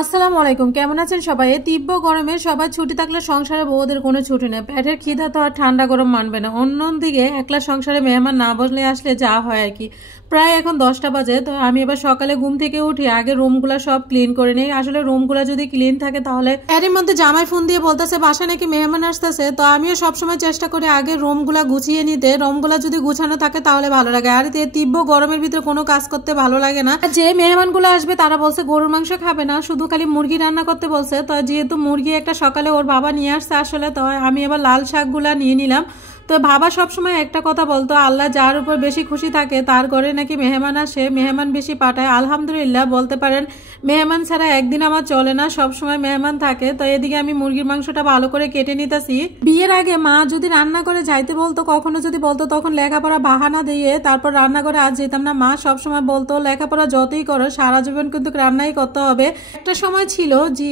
আসসালামু আলাইকুম, কেমন আছেন সবাই? তীব্র গরমে সবাই ছুটি থাকলে সংসারে বউদের কোনো ছুটি নেই। পেটের খিদা তো আর ঠান্ডা গরম মানবে না। অন্যদিকে একলা সংসারে মেহমান না বসলে আসলে যা হয় আর কি। প্রায় এখন 10টা বাজে। তো আমি এবার সকালে ঘুম থেকে উঠি, আগে রুমগুলা সব ক্লিন করে নিই। আসলে রুমগুলা যদি ক্লিন থাকে তাহলে এর মধ্যে জামাই ফোন দিয়ে বলতেছে বাসায় নাকি মেহমান আসতেছে। তো আমিও সবসময় চেষ্টা করি আগে রুমগুলা গুছিয়ে নিতে। রুমগুলা যদি গুছানো থাকে তাহলে ভালো লাগে। আর তীব্র গরমের ভিতরে কোনো কাজ করতে ভালো লাগে না। যে মেহমানগুলো আসবে তারা বলছে গরুর মাংস খাবে না, শুধু খালি মুরগি রান্না করতে বলছে। তো যেহেতু মুরগি একটা সকালে ওর বাবা নিয়ে আসছে আসলে, তো আমি এবার লাল শাকগুলা নিয়ে নিলাম। তো বাবা সবসময় একটা কথা বলতো, আল্লাহ যার উপর বেশি খুশি থাকে তার ঘরে নাকি মেহমান আসে, মেহমান বেশি পাঠায়। আলহামদুলিল্লাহ বলতে পারেন মেহমান ছাড়া একদিন আমার চলে না, সবসময় মেহমান থাকে। তো এদিকে আমি মুরগির মাংসটা ভালো করে কেটে নিতেছি। বিয়ের আগে মা যদি রান্না করে যাইতে বলতো, কখনো যদি বলতো, তখন লেখাপড়া বাহানা দিয়ে তারপর রান্না করে আজ যেতাম না। মা সবসময় বলতো লেখাপড়া যতই করো সারা জীবন কিন্তু রান্নাই করতে হবে। একটা সময় ছিল যে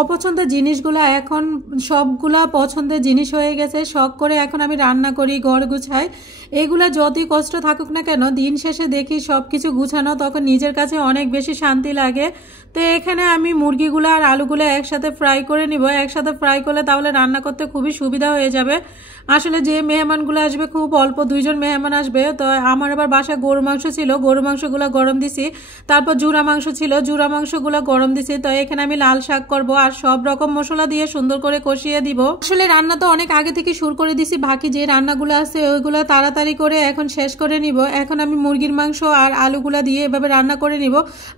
অপছন্দের জিনিসগুলা এখন সবগুলা পছন্দের জিনিস হয়ে গেছে। শখ করে এখন আমি রান্না করি, ঘর গুছাই। এগুলা যতই কষ্ট থাকুক না কেন, দিন শেষে দেখি সবকিছু গুছানো, তখন নিজের কাছে অনেক বেশি শান্তি লাগে। তো এখানে আমি মুরগিগুলো আর আলুগুলো একসাথে ফ্রাই করে নিব। একসাথে ফ্রাই করলে তাহলে রান্না করতে খুবই সুবিধা হয়ে যাবে। আসলে যে মেহমানগুলো আসবে খুব অল্প, 2জন মেহমান আসবে। তো আমার আবার বাসায় গরু মাংস ছিল, গরু মাংসগুলো গরম দিছি। তারপর জুরা মাংস ছিল, জুরা মাংসগুলো গরম দিছি। তো এখানে আমি লাল শাক করব আর সব রকম মশলা দিয়ে সুন্দর করে কষিয়ে দিব। আসলে রান্না তো অনেক আগে থেকে শুরু করে দিছি, বাকি যে রান্নাগুলো আছে ওইগুলো তাড়াতাড়ি করে এখন শেষ করে নিব। এখন আমি মুরগির মাংস আর আলুগুলা দিয়ে এভাবে রান্না করে নিব।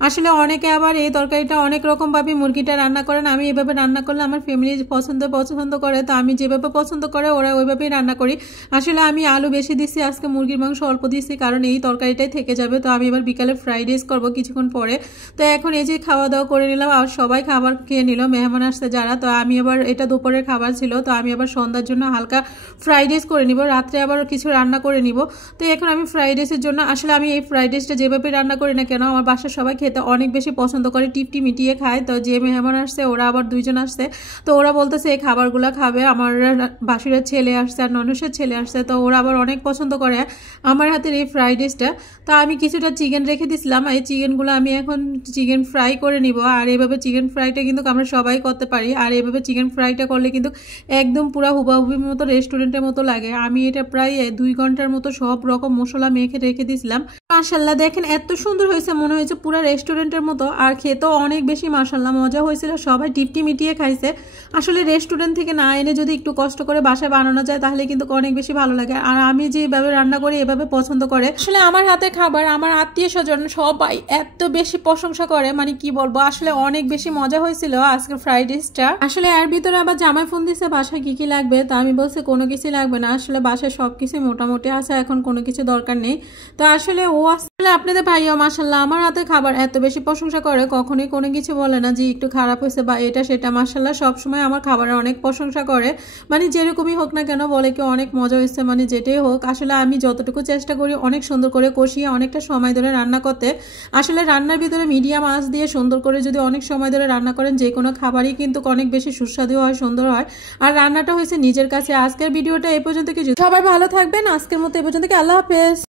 আসলে অনেকে আবার এই তরকারিটা অনেক রকম ভাবে মুরগিটা রান্না করেন, আমি এভাবে রান্না করলে আমার ফ্যামিলি পছন্দ করে। তো আমি যেভাবে পছন্দ করে ওরা ওইভাবেই রান্না করি। আসলে আমি আলু বেশি দিছি, আজকে মুরগির মাংস অল্প দিছি, কারণ এই তরকারিটাই থেকে যাবে। তো আমি এবার বিকালে ফ্রাইড রাইস করবো কিছুক্ষণ পরে। তো এখন এই যে খাওয়া দাওয়া করে নিলাম আর সবাই খাবার খেয়ে নিল, মেহমান আসছে যারা। তো আমি আবার এটা দুপুরের খাবার ছিল, তো আমি আবার সন্ধ্যার জন্য হালকা ফ্রাইড রাইস করে নিব, রাত্রে আবার কিছু রান্না করে নিব। তো এখন আমি ফ্রাইড রাইসের জন্য, আসলে আমি এই ফ্রাইড রাইসটা যেভাবে রান্না করি না কেন আমার বাসার সবাই খেতে অনেক বেশি পছন্দ করে, টিপটি মিটিয়ে খায়। তো যে মেহমান আসছে ওরা আবার 2জন আসছে, তো ওরা বলতেছে এই খাবারগুলো খাবে। আমার বাসুরের ছেলে আসছে আর ননসের ছেলে আসছে, তো ওরা আবার অনেক পছন্দ করে আমার হাতের এই ফ্রাইড রাইসটা। তো আমি কিছুটা চিকেন রেখে দিছিলাম, এই চিকেনগুলো আমি এখন চিকেন ফ্রাই করে নিব। আর এভাবে চিকেন ফ্রাইটা কিন্তু আমরা সবাই করতে পারি। আর এভাবে চিকেন ফ্রাইটা করলে কিন্তু একদম পুরা হুবাহুবির মতো রেস্টুরেন্টের মতো লাগে। আমি এটা প্রায় 2 ঘন্টার মতো সব রকম মশলা মেখে রেখে দিছিলাম। মাশাআল্লাহ দেখেন এত সুন্দর হয়েছে, মনে হয়েছে পুরা রেস্টুরেন্টের মতো। আর খেতেও অনেক বেশি মাশাআল্লাহ মজা হয়েছিল, সবাই টিপটি মিটিয়ে খাইছে। আসলে রেস্টুরেন্ট থেকে না এনে যদি একটু কষ্ট করে বাসায় বানানো যায় তাহলে কিন্তু অনেক বেশি ভালো লাগে। আর আমি যেভাবে রান্না করি এভাবে পছন্দ করে। আসলে আমার হাতে খাবার আমার আত্মীয় স্বজন সবাই এত বেশি প্রশংসা করে, মানে কি বলবো, আসলে অনেক বেশি মজা হয়েছিল আজকে ফ্রাইড রাইসটা। আসলে এর ভিতরে আবার জামাই ফোন দিছে বাসায় কি কি লাগবে, তো আমি বলছি কোনো কিছু লাগবে না, আসলে বাসায় সবকিছু মোটামুটি আছে, এখন কোনো কিছু দরকার নেই। তো আসলে ও আসলে আপনাদের ভাইয়া মাশাআল্লাহ আমার হাতে খাবার এত বেশি প্রশংসা করে, কখনোই কোনো কিছু বলে না যে একটু খারাপ হয়েছে বা এটা সেটা। মাশাআল্লাহ সবসময় আমার খাবারের অনেক প্রশংসা করে, মানে যেরকমই হোক না কেন বলে কি অনেক মজা হয়েছে, মানে যেটাই হোক। আসলে আমি যতটুকু চেষ্টা করি অনেক সুন্দর করে কষিয়ে অনেকটা সময় ধরে রান্না করতে। আসলে রান্নার ভিতরে মিডিয়াম আঁচ দিয়ে সুন্দর করে যদি অনেক সময় ধরে রান্না করেন যে কোনো খাবারই কিন্তু অনেক বেশি সুস্বাদু হয়, সুন্দর হয়। আর রান্নাটা হয়েছে নিজের কাছে। আজকের ভিডিওটা এই পর্যন্ত, কি সবাই ভালো থাকবেন, আজকের মতো এই পর্যন্ত, আল্লাহ হাফেজ।